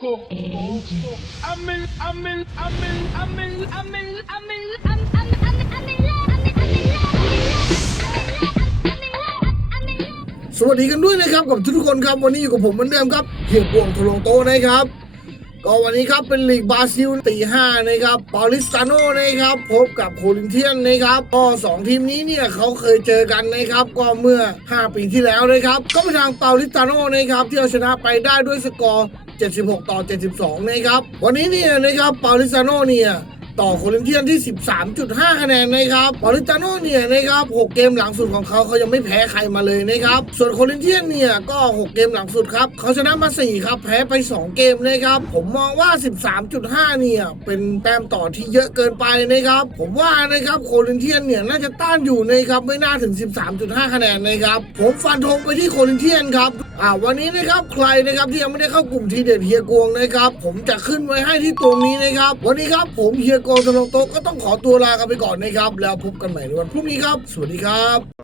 poco. I'm in, I'm in, I'm in, I'm in, I'm in, I'm in. สวัสดีกันด้วยนะครับกับทุกคนครับวันนี้อยู่กับผมเหมือนเดิมครับเฮียกวงทะลงโตนะครับ ก็วันนี้ครับเป็นลีกบราซิลตีห้านะครับปาลิสตาโนนะครับ พบกับโคลินเทียนนะครับก็สองทีมนี้เนี่ยเขาเคยเจอกันนะครับ ก็เมื่อ 5 ปีที่แล้วนะครับ ก็เป็นทางปาลิสตาโนนะครับที่เอาชนะไปได้ด้วยสกอร์ 76 ต่อ 72 นะครับ วันนี้เนี่ยนะครับปาลิซาโนเนี่ย ต่อโคลินเทียนที่ 13.5 คะแนนนะครับปาลิสตาโนเนี่ยนะครับ 6 เกมหลังสุดของเขาเขายังไม่แพ้ใครมาเลยนะครับ ส่วนโคลินเทียนเนี่ยก็ 6 เกมหลังสุดครับเขาชนะมา 4 ครับ แพ้ไป 2 เกมนะครับ ผมมองว่า 13.5 เนี่ย เป็นแต้มต่อที่เยอะเกินไปนะครับ ผมว่านะครับโคลินเทียนเนี่ยน่าจะต้านอยู่นะครับไม่น่าถึง 13.5 คะแนนนะครับ ผมฟันธงไปที่โคลินเทียนครับอ่าวันนี้นะครับใครนะครับที่ยังไม่ได้เข้ากลุ่มทีเด็ดเฮียกวงนะครับผมจะขึ้นไว้ให้ที่ตรงนี้นะครับ วันนี้ครับผมเฮียกวงตลงโต๊ะก็ต้องขอตัวลากันไปก่อนนะครับ แล้วพบกันใหม่ในวันพรุ่งนี้ครับ สวัสดีครับ